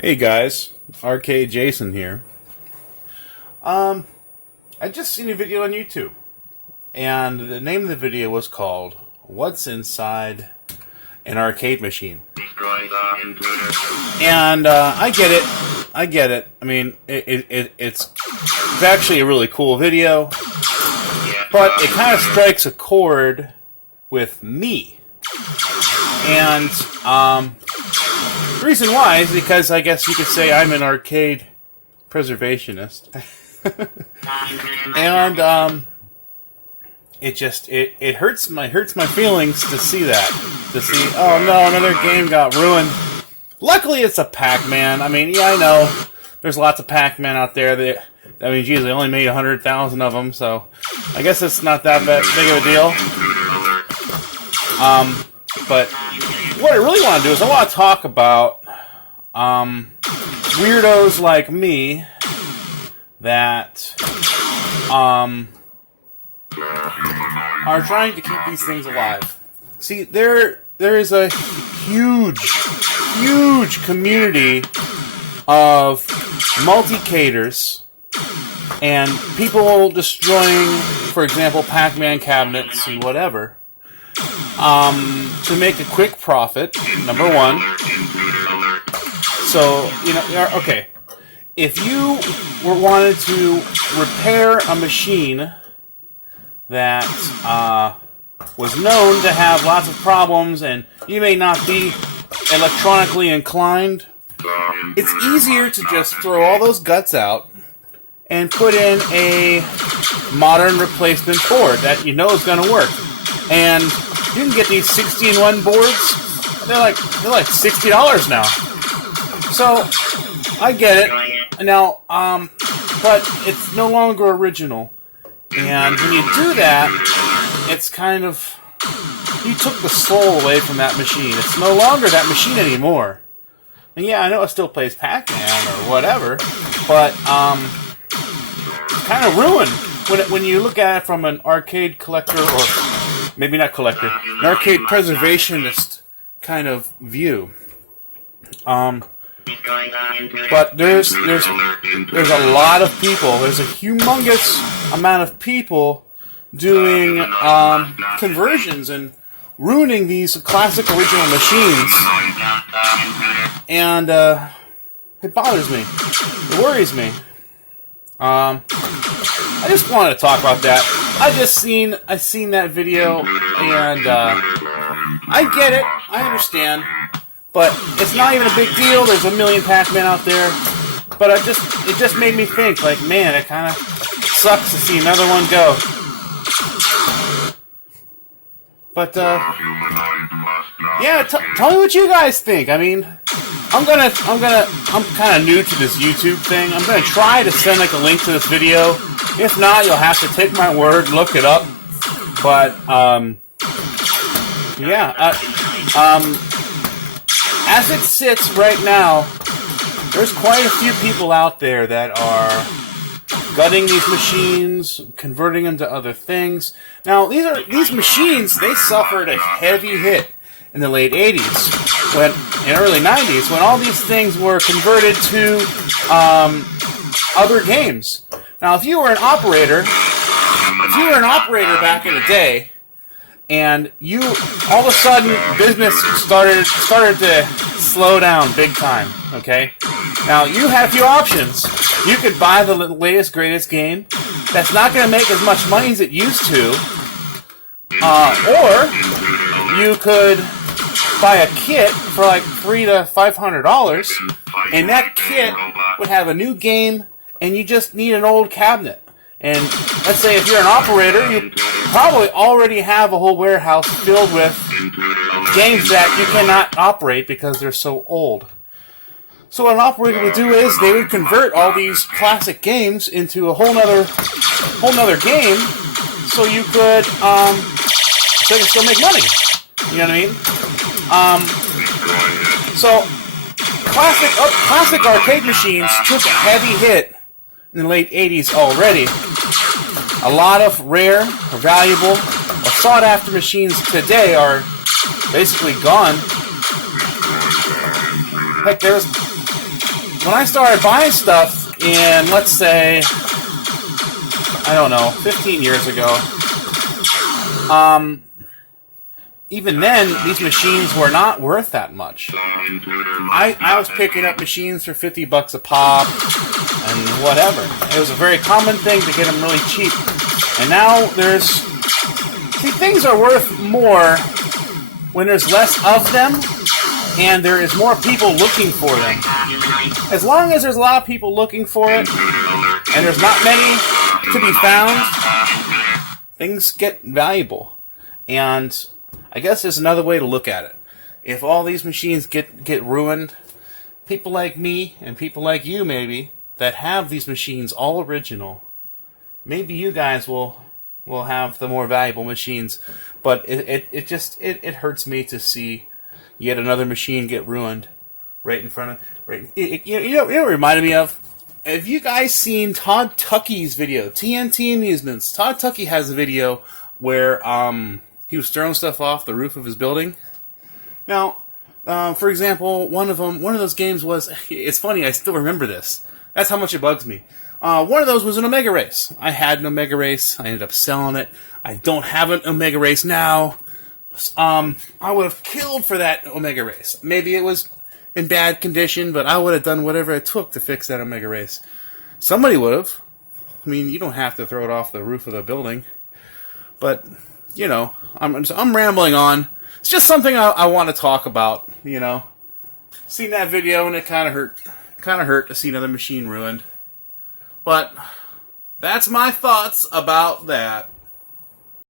Hey guys, Arcade Jason here. I just seen a video on YouTube, and the name of the video was called "What's Inside an Arcade Machine?" And I get it. I mean, it's actually a really cool video, but it kind of strikes a chord with me. And the reason why is because I guess you could say I'm an arcade preservationist. And it hurts my feelings to see that. To see, oh no, another game got ruined. Luckily it's a Pac-Man. I mean, yeah, I know there's lots of Pac-Man out there that, I mean, geez, they only made 100,000 of them, so I guess it's not that big of a deal. But what I really want to do is I want to talk about weirdos like me that are trying to keep these things alive. See, there is a huge community of multicaders and people destroying, for example, Pac-Man cabinets and whatever, to make a quick profit, number one. So, you know, okay, if you wanted to repair a machine that was known to have lots of problems and you may not be electronically inclined, it's easier to just throw all those guts out and put in a modern replacement board that you know is going to work. And you can get these 16-1 boards. They're like $60 now. So I get it now, but it's no longer original. And when you do that, it's kind of, you took the soul away from that machine. It's no longer that machine anymore. And yeah, I know it still plays Pac-Man or whatever, but it's kind of ruined when you look at it from an arcade collector, or maybe not collector, an arcade preservationist kind of view. But there's a lot of people. There's a humongous amount of people doing conversions and ruining these classic original machines, and it bothers me. It worries me. I just wanted to talk about that. I seen that video, and I get it. I understand. But it's not even a big deal. There's a million Pac-Man out there. But it just made me think, like, man, it kind of sucks to see another one go. But yeah, tell me what you guys think. I mean, I'm kind of new to this YouTube thing. I'm gonna try to send like a link to this video. If not, you'll have to take my word and look it up. But yeah, as it sits right now, there's quite a few people out there that are gutting these machines, converting them to other things. Now, these machines, they suffered a heavy hit in the late 80s, in early 90s, when all these things were converted to other games. Now, if you were an operator back in the day, and you, all of a sudden, business started to slow down big time, okay? Now, you had a few options. You could buy the latest, greatest game that's not going to make as much money as it used to, or you could buy a kit for like $300 to $500, and that kit would have a new game, and you just need an old cabinet. And let's say if you're an operator, you probably already have a whole warehouse filled with games that you cannot operate because they're so old. So what an operator would do is they would convert all these classic games into a whole nother game, so you could still make money. You know what I mean? So classic arcade machines took a heavy hit in the late 80s already. A lot of rare, or valuable, or sought-after machines today are basically gone. Heck, when I started buying stuff in, let's say, I don't know, 15 years ago, even then, these machines were not worth that much. I was picking up machines for $50 a pop and whatever. It was a very common thing to get them really cheap. And now things are worth more when there's less of them and there is more people looking for them. As long as there's a lot of people looking for it and there's not many to be found, things get valuable. And I guess there's another way to look at it. If all these machines get ruined, people like me and people like you maybe that have these machines all original, maybe you guys will have the more valuable machines. But it hurts me to see yet another machine get ruined right in front of you know what it reminded me of? Have you guys seen Todd Tuckey's video? TNT Amusements. Todd Tuckey has a video where he was throwing stuff off the roof of his building. Now, for example, one of those games was, it's funny, I still remember this. That's how much it bugs me. One of those was an Omega Race. I had an Omega Race. I ended up selling it. I don't have an Omega Race now. I would have killed for that Omega Race. Maybe it was in bad condition, but I would have done whatever it took to fix that Omega Race. Somebody would have. I mean, you don't have to throw it off the roof of the building. But, you know, I'm rambling on. It's just something I want to talk about, you know. Seen that video and it kind of hurt. Kind of hurt to see another machine ruined. But that's my thoughts about that.